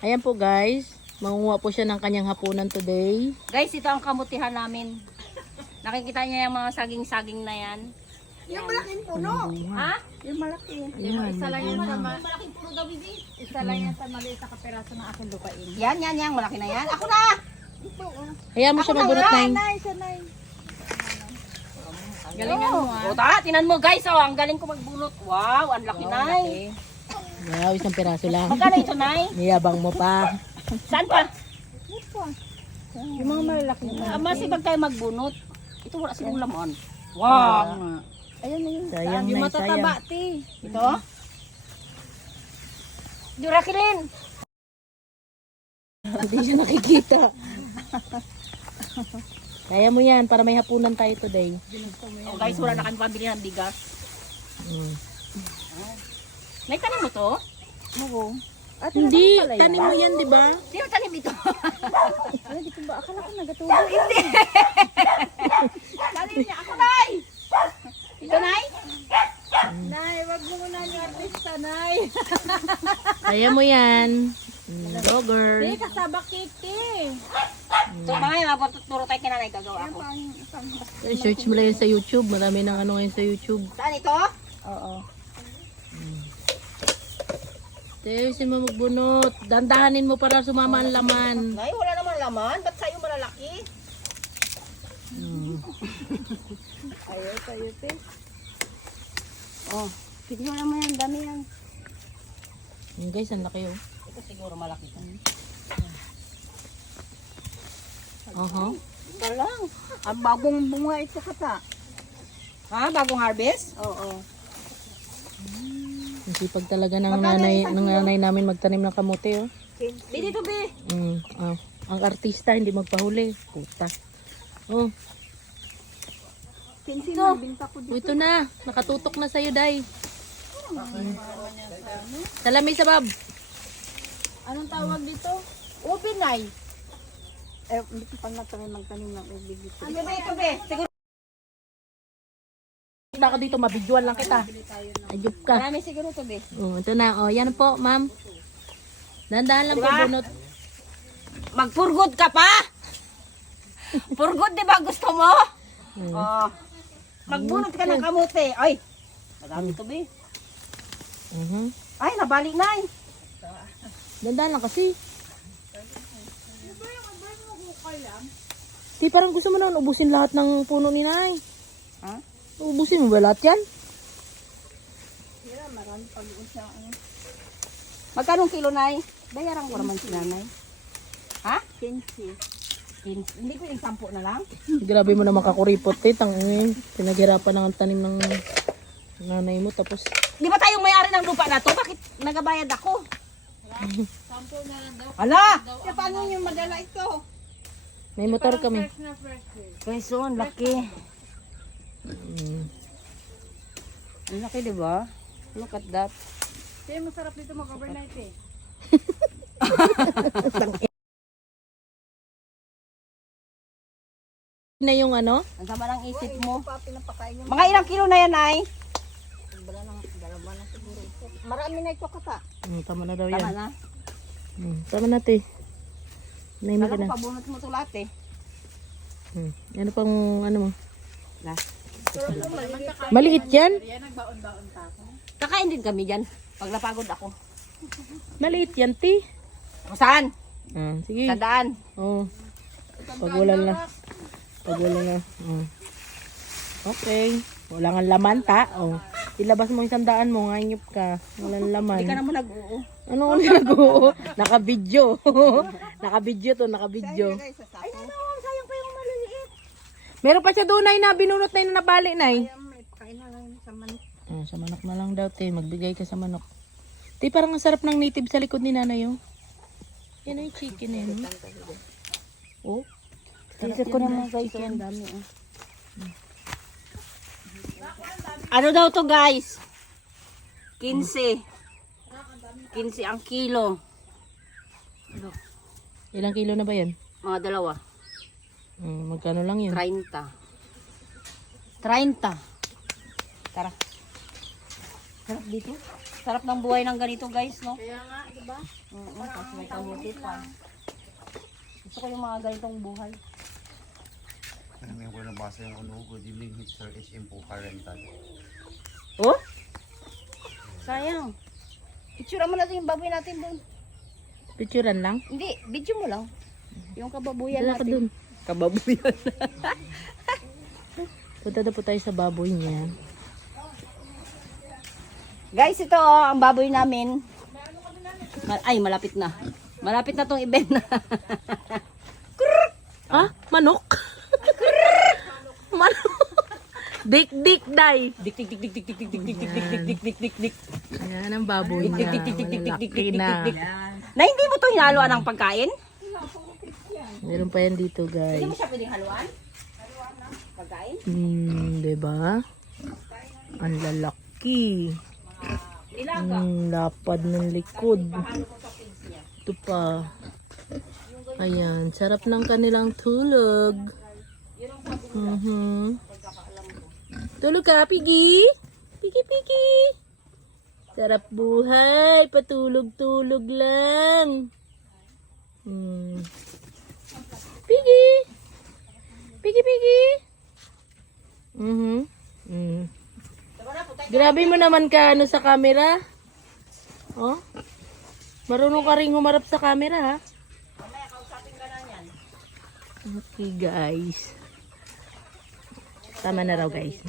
Ayan po guys, mangunguha po siya ng kanyang hapunan today. Guys, ito ang kamutihan namin. Nakikita niya yung mga saging-saging na yan. Yung malaking puno. Ha? Yung malaki. Ayan, Isa lang yan sa Malaking puro daw, bibi. isa lang yan sa maliit na kaperaso ng aking lupain. Yan. Malaki na yan. Ako na! Ayan mo siya magbunot na yun. Sanay. Galingan mo ha. O, tinan mo guys, oh, ang galing ko magbunot. Wow, ang laki na. Wow, isang piraso lang. Magkano ito, Nay? Niyabang mo pa. Saan pa? Yung mga malalaki na. Masipag tayo magbunot. Ito wala silang laman. Wow! Ayan na yun. Sayang Yung na matataba, sayang. ti. Ito? Durakilin! Hindi siya nakikita. Kaya mo yan para may hapunan tayo today. Oh, guys, wala na kami pambili ng bigas. Mm. May tanim mo to? Oo. At Hindi, tanim mo yan, di ba? Sino tanim ito? Ay, di ko ba? Akala ko nagatulog. Tanim niya. Ako, Nay! Ito, Nay? Nay, wag mo muna yung artista, Nay. Kaya mo yan. Go girl. Hindi, kasaba kiti. So, mga yun, mapatuturo tayo kinanay. Gagawa ako. Search mo lang yan sa YouTube. Marami ng ano ngayon sa YouTube. Saan ito? Oo. Teresin mo magbunot. Dandahanin mo para sumama ang laman. Nay, wala naman laman. Ba't sa'yo malalaki? Ayaw tayo, te. Oh, tignan naman yan. Dami yan. Yung guys, ang laki oh. Ito siguro malaki to. Ito lang. Ang bagong bunga ito kata. Ha? Bagong harvest? Oo. Ang sipag talaga ng nanay namin magtanim ng kamote oh. Be, dito, be. Ang artista hindi magpahuli. Puta. Oh, Kinsi mo, binta ko dito. ito na. Nakatutok na sa'yo, Day. Salami sa bab. Anong tawag dito? Ubi, Nay. Eh, hindi ko pa natin magtanim ng ubi dito. Ano ba ito, be? Siguro Na ako dito, mabidyoan lang kita. Ayup ka. marami siguro to, be. Oh, ito na. Oh, yan po, ma'am. Dahan-dahan lang po Diba? bunot. Magpurgod ka pa? Purgod, di ba gusto mo? Oh. Magbunot ka ng kamote. Ay, madami to, be. Ay, nabalik na eh. Dahan-dahan lang kasi. Di, parang gusto mo naman ubusin lahat ng puno ni Nay. Ha? Ubusin mo ba lahat yan? Magkano kilo, Nay? Bayaran ko naman si nanay. Ha? Kinsi. Hindi ko yung 10 na lang. Grabe mo naman kakuripot, tangin. Pinaghirapan ng tanim ng nanay mo, tapos Di ba tayong may-ari ng lupa na to? Bakit nagabayad ako? 10 na lang daw. Ala! Kaya paano yung madala ito? may motor kami. Peso, ang laki. Ang laki, di ba? Look at that. Kaya masarap dito mag-overnight eh. Na yung ano? Ang sama ng isip mo. Pa pinapakain yung Mga ilang kilo na yan, Nay? dalawa na siguro ito. Marami na ito kata. Tama na daw Tama yan. na. Tama na, te. Nay mo ka Kala na. ko pabunot mo ito lahat eh. Ano pang ano mo? Last. Maliit yan? Kakain din kami dyan. Pag napagod ako. Maliit yan, te. Saan? Sige. Sa daan. Oh. Pagulan na. Pagulan na. Okay. Wala nga laman, ta. Oh. Ilabas mo yung sandaan mo, ngayop ka. Walang laman. Hindi ka naman nag-oo. Ano ang ginagawa? Naka-video. Naka-video to, naka-video. Ay, sayang pa yung maliliit. Meron pa siya doon, Nay, na binunot na yun na nabali, Nay. Kain na lang sa manok. Sa manok na lang daw, te. Magbigay ka sa manok. Te, parang ang sarap ng native sa likod ni nanay, oh. Yan yung chicken na yun. Oh. Tisip ko naman guys. Ang dami eh. Ano daw to guys? 15. 15 ang kilo. Ilang kilo na ba yan? Mga dalawa. Magkano lang yun? 30. 30. Tara. Sarap dito. Sarap ng buhay ng ganito guys, no? Kaya nga, di ba? Oo, tapos may kamuti pa. Gusto ko yung mga ganitong buhay. Ngayon ko nabasa yung ano, good evening Hitler HM po parental. Oh? Sayang. Picture mo natin yung baboy natin doon. Picturean lang. Hindi, video mo lang. Yung kababuyan Dala ka natin. dun. Kababuyan. Punta na po tayo sa baboy niya. Guys, ito oh, ang baboy namin. Ay, malapit na. Malapit na tong event na. Ah, manok. Manok. Dik-dik, day. Dik dik dik dik dik dik dik dik dik dik dik dik dik dik dik. Ayan ang baboy niya. Malalaki na. Na hindi mo to hinaluan ng pagkain? Meron pa yan dito, Hindi guys. mo siya pwedeng haluan? Pagkain? Diba? Ang lalaki. Lapad ng likod. Ito pa. Ayan, sarap ng kanilang tulog. Tulog ka, Piggy? Piggy, Piggy. Sarap buhay. Patulog-tulog lang. Piggy. Piggy, Piggy. Grabe mo naman ka ano sa camera. Oh? Marunong ka rin humarap sa camera, ha? Okay, guys. Tama na raw, guys.